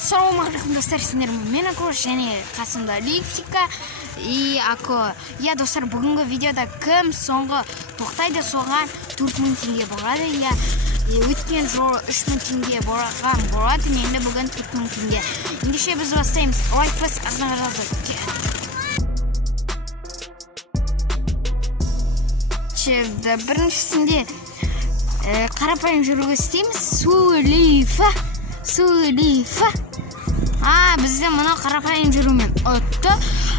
Ассалаумағалейкум достар, сіздермен мен Акош және қасымда Лексика и Ако. Я достар, бүгінгі видеода кім соңғы тоқтайды соған 4000 теңге болады. Я өткен жолы 3000 теңге болған болатын, енді бүгін 4000 теңге. Ендеше біз бастаймыз. Лайк бас артына жазды. Біріншісінде қарапайым жүруге істейміз. Сулифа. Бізде мұна қарапайым жүрумен отты.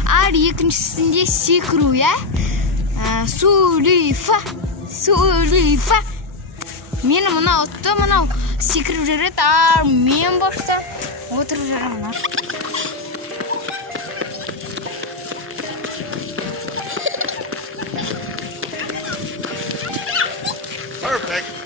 Ар екіншісінде секіру, Сулифа. Мені мұна отты, мұна секіріп жүреді. Ар мен башта отырып жүремін. Perfect.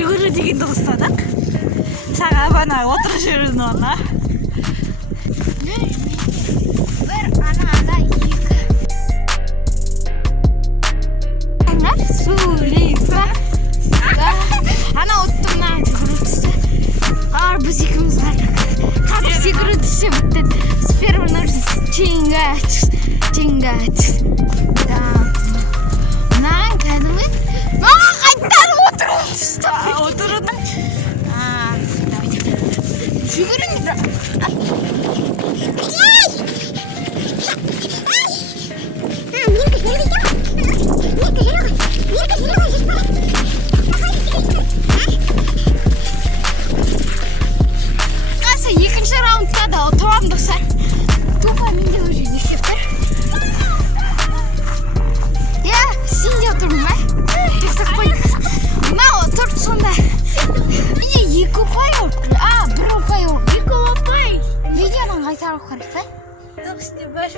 жүгіру дегенді қыстадық. Саға бана отырып жүрдің орна. Бір ана екі. Сулифа. Ана оттымна жүгіру түсті. Біз екіміз бар. Қазір секіру түсі бітті. Сперва нұрсыз. Ченгат. Мынаған кәдімі. Маған қайттан отыру түсті. Отырудың? Жүгіріңіз. Қасы екінші раундта да отырам достар. Тупа менде уже есептер. Сен де отырмын ба? Тоқтақ қой. Мына отырды сонда. Менде 2 ұпай отыр. 1 ұпай отыр. 2 ұпай. Видеодан қайтару керек па? Жоқ, сенде бар.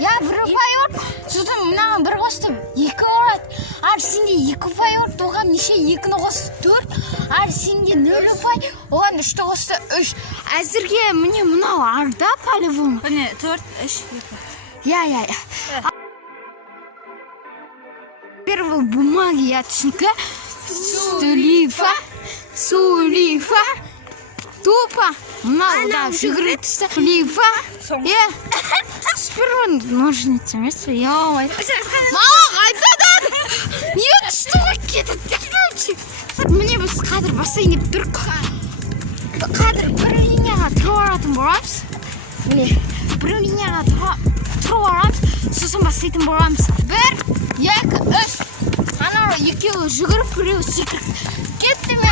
1 ұпай отыр. Сосын мынаған 1 қостым. 2 орады. Ар сенде 2 ұпай отыр. Оған неше 2-ні қосты 4. Ар сенде 0 ұпай. Оған 3-ті қосты 3. Әзірге міне мынау арда по-любому. Міне 4, 3, 2. Я. Первые бумаги я түсінкі. Сулифа. Тупа. Мынау да жүгірі түсті. Сулифа. Сперва ножницы емес. Мама қайтадан. Не түсті ғой кетеді. Міне біз қадір басайын деп тұрқ. Қадір бір линияға тұрып аратын боламыз. Бір линияға тұрып арамыз. Сосын бастайтын боламыз. 1, 2, 3. Анау екеуі жүгіріп біреу секіріп. Кетті ме?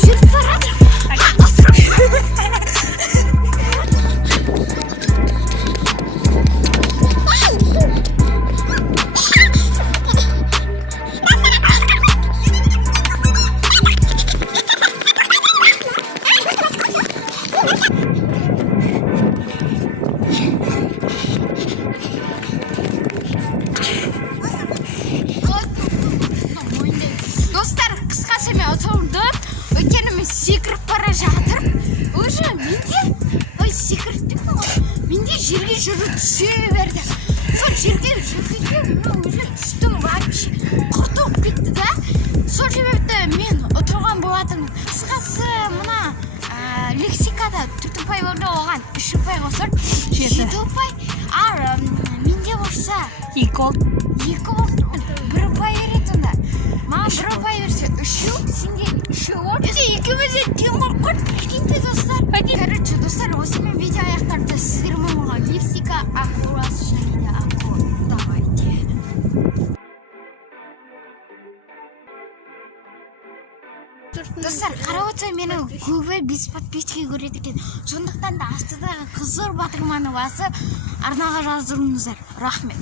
Жүріп барады. Достар, қысқасы мен отырдым. Өйткені мен секіріп бара жатырмын. Уже менде секіріп менде жерге жүру түсе берді. Сол жерге жүргенде мына уже үстім вообще құртылып кетті да. Сол себепті мен отырған болатын. Қысқасы мына лексикада 4 ұпай болды, оған 3 ұпай қосыр. 7 ұпай. Ар менде болса 2 болды. 2 болды. 1 ұпай береді онда. Маған 1 ұпай берсе 3, сенде 3 болды. Екеумізде тең болып көрді. Прикиньте достар. Короче, достар, осымен видео аяқтарды. Сіздермен болған Лексика, Акурас және де Ако. Давайте. Достар, қарап отырсам мені көбі 5 подписчик көреді екен. Сондықтан да астыдағы қызыр батырманы басып арнаға жаздырыңыздар. Рахмет.